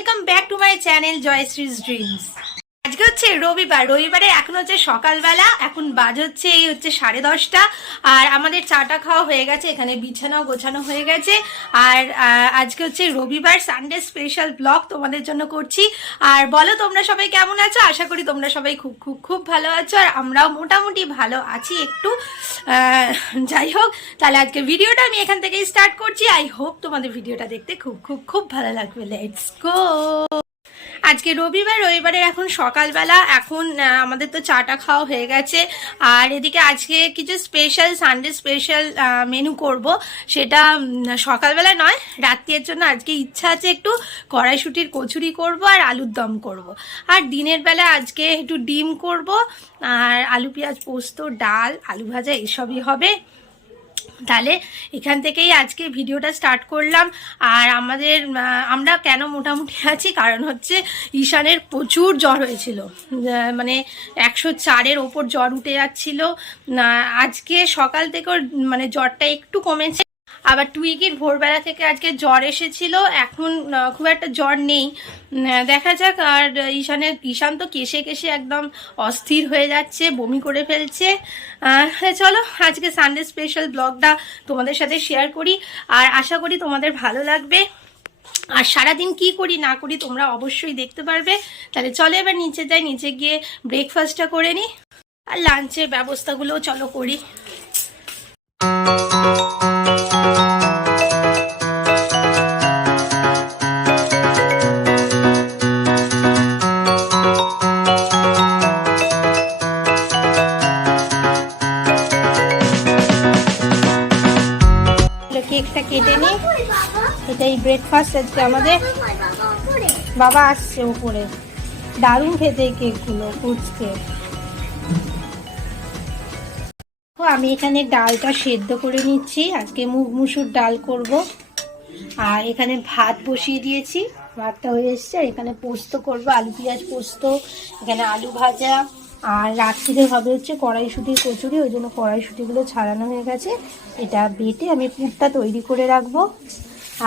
Welcome back to my channel Jayashree's dreams. আজকে হচ্ছে রবিবারে এখন হচ্ছে সকালবেলা, এখন বাজে হচ্ছে এই হচ্ছে 10:30 আর আমাদের চাটা খাওয়া হয়ে গেছে, এখানে বিছানাও গোছানো হয়ে গেছে। আর আজকে হচ্ছে রবিবার, সানডে স্পেশাল ব্লগ তোমাদের জন্য করছি। আর বলো তোমরা সবাই কেমন আছো? আশা করি তোমরা সবাই খুব খুব খুব ভালো আছো, আর আমরাও মোটামুটি ভালো আছি একটু। যাই হোক, তাহলে আজকে ভিডিওটা আমি এখান থেকেই স্টার্ট করছি। আই হোপ তোমাদের ভিডিওটা দেখতে খুব খুব খুব ভালো লাগবে। Let's go. আজকে রবিবারের এখন সকালবেলা, এখন আমাদের তো চাটা খাওয়া হয়ে গেছে। আর এদিকে আজকে কিছু স্পেশাল সানডে স্পেশাল মেনু করব, সেটা সকালবেলা নয়, রাত্রির জন্য আজকে ইচ্ছা আছে একটু কড়াইশুঁটির কচুরি করব আর আলুর দম করব। আর দিনের বেলা আজকে একটু ডিম করব, আর আলু পেঁয়াজ পোস্ত, ডাল, আলু ভাজা এসবই হবে। তাহলে এখান থেকেই আজকে ভিডিওটা স্টার্ট করলাম। আর আমরা কেন মোটামুটি আছি, কারণ হচ্ছে ঈশানের প্রচুর জ্বর হয়েছিল, মানে 104-এর ওপর জ্বর উঠে যাচ্ছিল। আজকে সকাল থেকে মানে জ্বরটা একটু কমেছে, আবার টুইকির ভোরবেলা থেকে আজকে জ্বর এসেছিল, এখন খুব একটা জ্বর নেই, দেখা যাক। আর ঈশান তো কেশে কেশে একদম অস্থির হয়ে যাচ্ছে, বমি করে ফেলছে। চলো আজকে সানডে স্পেশাল ব্লগটা তোমাদের সাথে শেয়ার করি, আর আশা করি তোমাদের ভালো লাগবে। আর সারাদিন কি করি না করি তোমরা অবশ্যই দেখতে পারবে। তাহলে চলো এবার নিচে যাই, নিচে গিয়ে ব্রেকফাস্টটা করে নিই, আর লাঞ্চের ব্যবস্থাগুলোও চলো করি। কেকটা কেটে নিই, এটাই ব্রেকফাস্ট আজকে আমাদের। বাবা আসছে উপরে, দারুণ খেতে এই কেকগুলো, ফুচকে। আমি এখানে ডালটা সেদ্ধ করে নিচ্ছি, আজকে মুগ মুসুর ডাল করব। আর এখানে ভাত বসিয়ে দিয়েছি, ভাতটা হয়ে এসছে। এখানে পোস্ত করব, আলু পেঁয়াজ পোস্ত, এখানে আলু ভাজা। আর রাত্রিতে হবে হচ্ছে কড়াইশুঁটির কচুরি, ওই জন্য কড়াইশুঁটিগুলো ছাড়ানো হয়ে গেছে, এটা বেটে আমি পুরটা তৈরি করে রাখবো।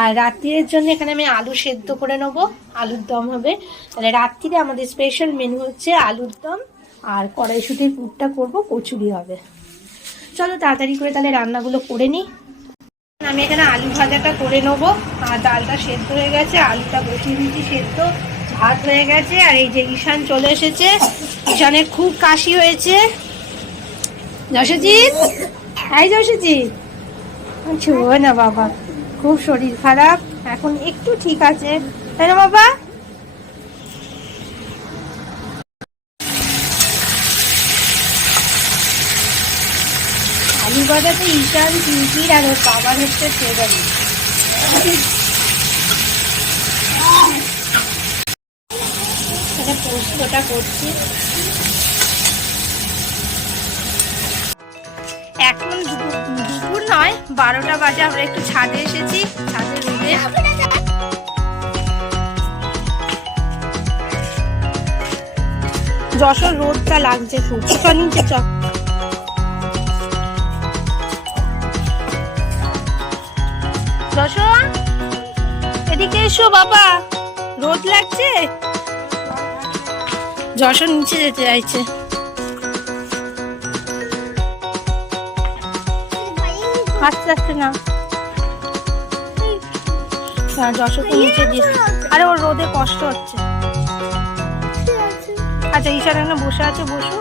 আর রাত্রির জন্য এখানে আমি আলু সেদ্ধ করে নেবো, আলুর দম হবে। তাহলে রাত্রিরে আমাদের স্পেশাল মেনু হচ্ছে আলুর দম, আর কড়াইশুঁটির পুরটা করব, কচুরি হবে। চলো তাড়াতাড়ি করে তাহলে রান্নাগুলো করে নিই। আমি এখানে আলু ভাজাটা করে নেবো, আর ডালটা সেদ্ধ হয়ে গেছে, আলুটা বসিয়ে দিচ্ছি সেদ্ধ, ভাত হয়ে গেছে। আর এই যে ঈশান চলে এসেছে, ঈশানের খুব কাশি হয়েছে। যশজিৎ, এই যশজিৎ, ছুঁয়ো না বাবা, খুব শরীর খারাপ, এখন একটু ঠিক আছে, তাই না বাবা? আলু ভাজাতে ঈশান, চিংকির আর ওর বাবার হচ্ছে ফেভারিট। এটা পোস্তটা করছি। এখন দুপুর নয়, 12টা বাজে, আমরা একটু ছাদে এসেছি, ছাদে রোদে। যশোর রোদটা লাগছে খুব, নিচে চক। যশোর এদিকে এসো বাবা, রোদ লাগছে। যশোর নিচে যেতে চাইছে। আস্তে আস্তে না, যশোরকে নিচে দিয়ে, আরে ওর রোদে কষ্ট হচ্ছে। আচ্ছা ঈশান এখানে বসে আছে, বসো।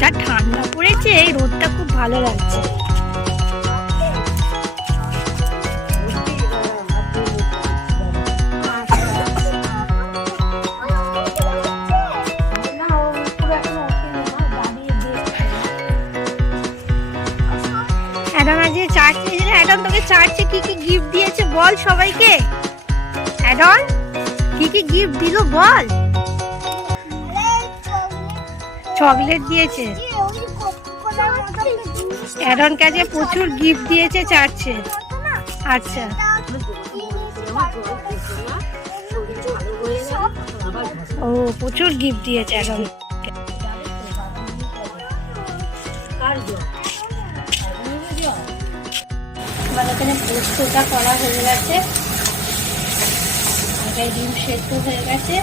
যা ঠান্ডা পড়েছে, এই রোদটা খুব ভালো লাগছে। অ্যাডন আজকে চার্জ নিয়েছিল। অ্যাডন তোকে চার্জে কি কি গিফট দিয়েছে বল সবাইকে। অ্যাডন কি কি গিফট দিল বল। চকলেট দিয়েছে, অ্যাডন কাজে প্রচুর গিফট দিয়েছে চার্চে। আচ্ছা ও প্রচুর গিফট দিয়েছে এখন। আমার এখানে পোস্তটা করা হয়ে গেছে, আগে ডিম সেদ্ধ হয়ে গেছে,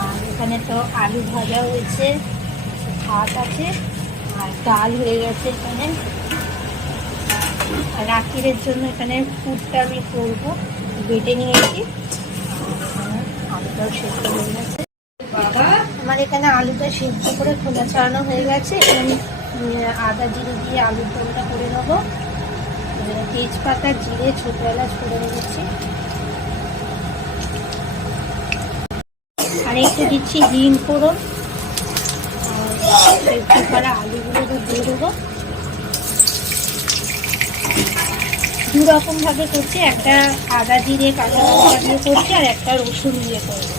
আর এখানে তো আলু ভাজা হয়েছে, ভাত আছে, আর ডাল হয়ে গেছে এখানে। আর রাত্রির জন্য এখানে ফুডটা আমি করবো, বেটে নিয়েছি। আলুটাও সেদ্ধ হয়ে গেছে। আমার এখানে আলুটা সেদ্ধ করে খোলা ছাড়ানো হয়ে গেছে। এখানে আদা জিরে দিয়ে আলুর দমটা করে নেবো। তেজপাতা জিরে ছোটো এলাচ করে রেখেছি, আর একটু দিচ্ছি হিং ফোড়ন, আর সেদ্ধ করা আলুগুলো দিয়ে দেবো। দু রকম ভাবে করছি, একটা আদা জিরে কাঁচা লঙ্কা দিয়ে করছি, আর একটা রসুন দিয়ে করবো।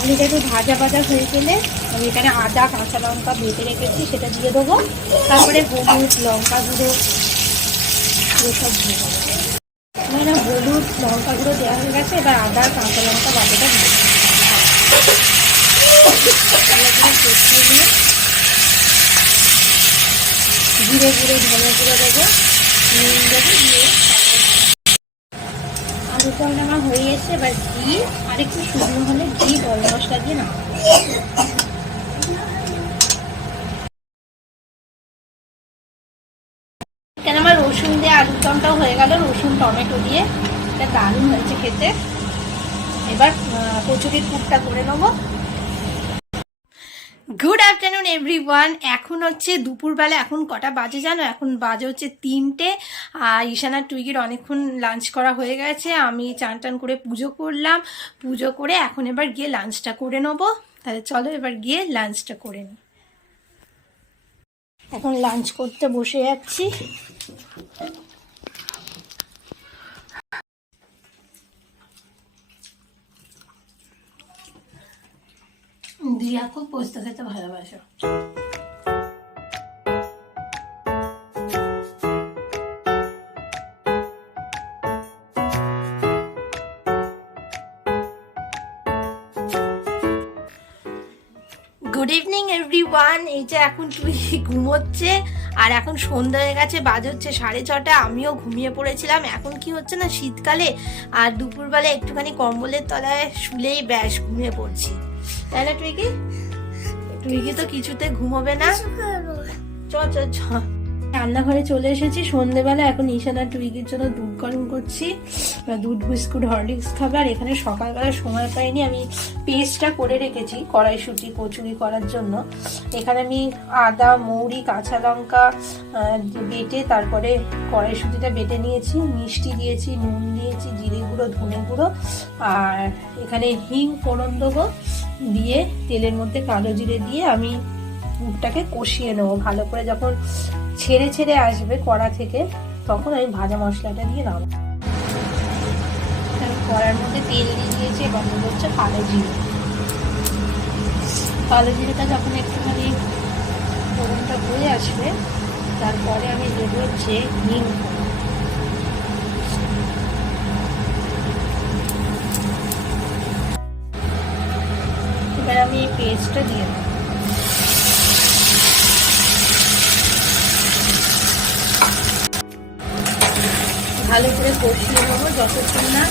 আলুটা একটু ভাজা ভাজা হয়ে গেলে আমি এখানে আদা কাঁচা লঙ্কা বেটে রেখেছি সেটা দিয়ে দেবো। তারপরে হলুদ লঙ্কা গুঁড়ো এসব দিয়ে দেবো। মানে হলুদ লঙ্কা গুঁড়ো দেওয়া হয়ে গেছে, এবার আদা কাঁচা লঙ্কা বাটাটা দিয়ে জিরে গুঁড়ো ধনে গুঁড়ো দেবো, নুন দেবো, দিয়ে আলুটা আমার হয়ে গেছে। এবার ঘি আর একটু শুকনো হলে ঘি গরম মশলা দিয়ে নামাবো। কেন আমার রসুন দিয়ে আলুর দমটাও হয়ে গেল, রসুন টমেটো দিয়ে, এটা দারুণ হয়েছে খেতে। এবার কচুরির পুরটা করে নেবো। Good afternoon everyone. এখন হচ্ছে দুপুরবেলা, এখন কটা বাজে জানো? এখন বাজে হচ্ছে 3টে। আর ঈশানার টুইগির অনেকক্ষণ লাঞ্চ করা হয়ে গেছে। আমি চান টান করে পুজো করলাম, পুজো করে এখন এবার গিয়ে লাঞ্চটা করে নেবো। তাহলে চলো এবার গিয়ে লাঞ্চটা করে নিই। এখন লাঞ্চ করতে বসে যাচ্ছি। দিয়া খুব পোস্ত খেতে ভালোবাসো। Good evening everyone. এই যে এখন তুই ঘুমোচ্ছে, আর এখন সন্ধ্যা হয়ে গেছে, বাজে হচ্ছে 6:30। আমিও ঘুমিয়ে পড়েছিলাম। এখন কি হচ্ছে না, শীতকালে আর দুপুরবেলা একটুখানি কম্বলের তলায় শুলেই ব্যাস ঘুমিয়ে পড়ছি, তাই না টুইকি? টুইকি তো কিছুতে ঘুমোবে না। চ চ চ, রান্নাঘরে চলে এসেছি সন্ধ্যেবেলা। এখন ঈশানা টুইকির জন্য দুধ গরম করছি, দুধ বিস্কুট হরলিক্স খাবে। আর এখানে সকালবেলা সময় পাইনি, আমি পেস্টটা করে রেখেছি কড়াইশুঁটি কচুরি করার জন্য। এখানে আমি আদা মৌরি কাঁচা লঙ্কা বেটে তারপরে কড়াইশুঁটিটা বেটে নিয়েছি, মিষ্টি দিয়েছি, নুন দিয়েছি, জিরে গুঁড়ো ধনে গুঁড়ো, আর এখানে হিং ফোড়ন দেবো, দিয়ে তেলের মধ্যে কালো জিরে দিয়ে আমি পুরটাকে কষিয়ে নেবো ভালো করে। যখন ছেড়ে ছেড়ে আসবে কড়া থেকে তখন আমি ভাজা মশলাটা দিয়ে নাও। আমি কড়ার মধ্যে তেল দিয়ে দিয়েছি, এবং হচ্ছে কালো জিরে। কালো জিরেটা যখন একটুখানি ফোড়নটা হয়ে আসবে তারপরে আমি দেবো হচ্ছে হিং। এবার আমি এই পেস্টটা দিয়ে দেবো। ভালো করে কষিয়ে নেবো যতক্ষণ না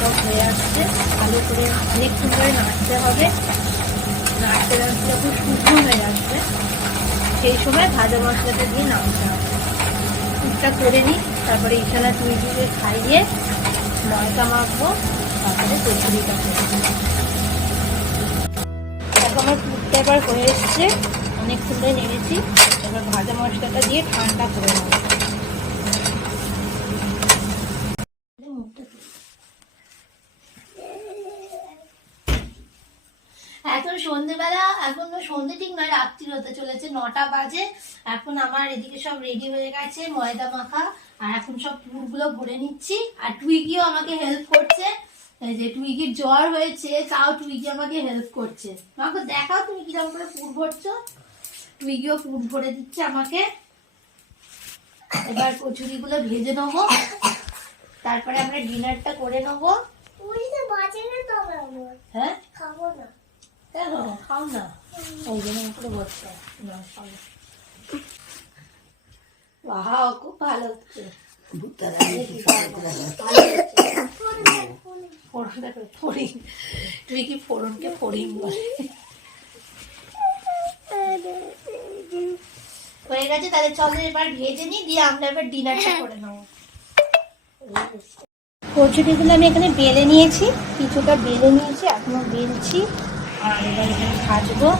সব হয়ে আসছে। ভালো করে অনেকক্ষণ করে নাড়তে হবে, নাড়তে নাড়তে যখন শুকনো হয়ে আসবে সেই সময় ভাজা মশলাটা দিয়ে নামতে হবে। পুরটা করে নিই, তারপরে ঈশানা টুইকিকে খাইয়ে ময়দা মাখবো, তারপরে কচুরিটা করে দিই। দেখো আমার পুরটা এবার হয়ে এসছে, অনেকক্ষণ ধরে নেড়েছি। এবার ভাজা মশলাটা দিয়ে ঠান্ডা করে নেবো। এখন সন্ধ্যেবেলা, এখন সন্ধ্যে ঠিক নয়, রাত্রি হতে চলেছে, 9টা বাজে। এখন আমার এদিকে সব রেডি হয়ে গেছে ময়দা মাখা, আর এখন সব পুরগুলো ভরে নিচ্ছি। আর টুইকিও আমাকে হেল্প করছে, এই যে টুইগির জ্বর হয়েছে, তাও টুইগি আমাকে হেল্প করছে। আমাকে দেখাও তুমি কিরকম করে পুর ভরছো। টুইগিও পুর ভরে দিচ্ছে আমাকে। এবার কচুরিগুলো ভেজে নেবো, তারপরে আমরা ডিনারটা করে নেবো। হ্যাঁ খাবো না, কেন খাও না, ওই জন্য করে বসতে খুব ভালো হচ্ছে। তুই কি ফোড়নকে ফড়িং বলে হয়ে গেছে। তাহলে চলো এবার ভেজে নি, দিয়ে আমরা এবার ডিনারটা করে নেবো। কচুরিগুলো আমি এখানে বেলে নিয়েছি, কিছুটা বেলে নিয়েছি, এখনো বেলছি। আর এবার এখানে ভাজবো।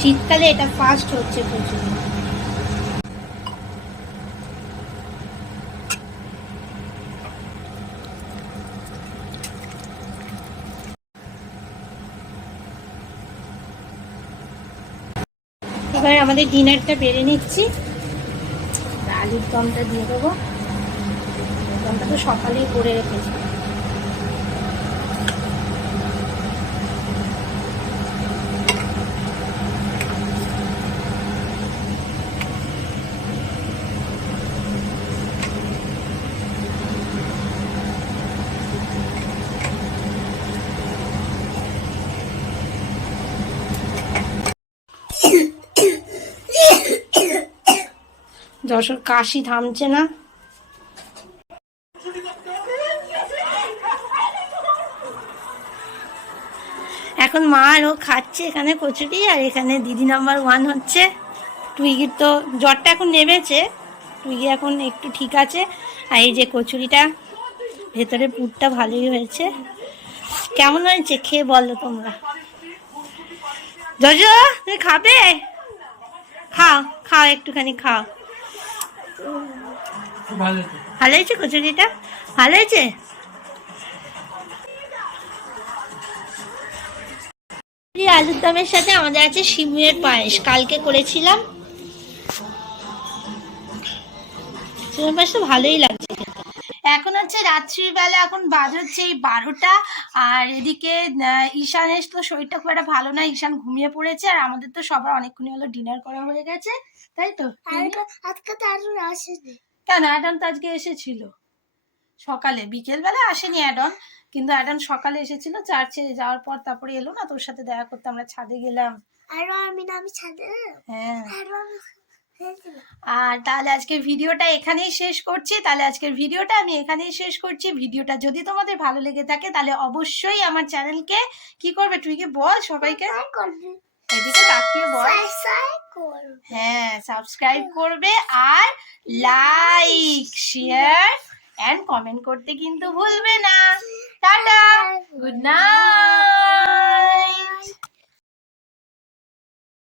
শীতকালে এটা ফাস্ট হচ্ছে কচুরি। এবার আমাদের ডিনারটা বেড়ে নিচ্ছি। আলুর দমটা দিয়ে দেবো। দমটা তো সকালেই করে রেখেছি। যশোর কাশি থামছে না। এখন মা আর ও খাচ্ছে এখানে কচুরি, আর এখানে দিদি নাম্বার 1 হচ্ছে। টুইগির তো জ্বরটা এখন নেমেছে, টুইগি এখন একটু ঠিক আছে। আর এই যে কচুরিটা, ভেতরে পুরটা ভালোই হয়েছে। কেমন হয়েছে খেয়ে বলো তোমরা। যশো তুমি খাবে? খাও খাও, একটুখানি খাও। ভালো হয়েছে কচুরিটা, ভালো হয়েছে। আলুর দমের সাথে আমাদের আছে শিমুয়ের পায়েস, কালকে করেছিলাম। শিমুয়ের পায়েসটা ভালোই লাগছে। এখন হচ্ছে রাত্রিবেলা, এখন বাজ হচ্ছে এই 12টা। আর এদিকে ঈশানের তো শরীরটা খুব একটা ভালো না, ঈশান ঘুমিয়ে পড়েছে। আর আমাদের তো সবার অনেকক্ষণই হলো ডিনার করা হয়ে গেছে, তাই তো। আজকে তো আর আসেনি কেন? অ্যাডন তো আজকে এসেছিল সকালে, বিকেলবেলা আসেনি অ্যাডন, কিন্তু অ্যাডন সকালে এসেছিল চার্চে যাওয়ার পর। তারপরে এলো না, তোর সাথে দেখা করতে আমরা ছাদে গেলাম। হ্যাঁ। আর তাহলে আজকের ভিডিওটা এখানেই শেষ করছি। ভিডিওটা যদি তোমাদের ভালো লেগে থাকে তাহলে অবশ্যই আমার চ্যানেলকে কি করবে, তুই কি বল সবাইকে, এদিকে তাকিয়ে বল। হ্যাঁ, সাবস্ক্রাইব করবে, আর লাইক শেয়ার এন্ড কমেন্ট করতে কিন্তু ভুলবে না। Tata, good night.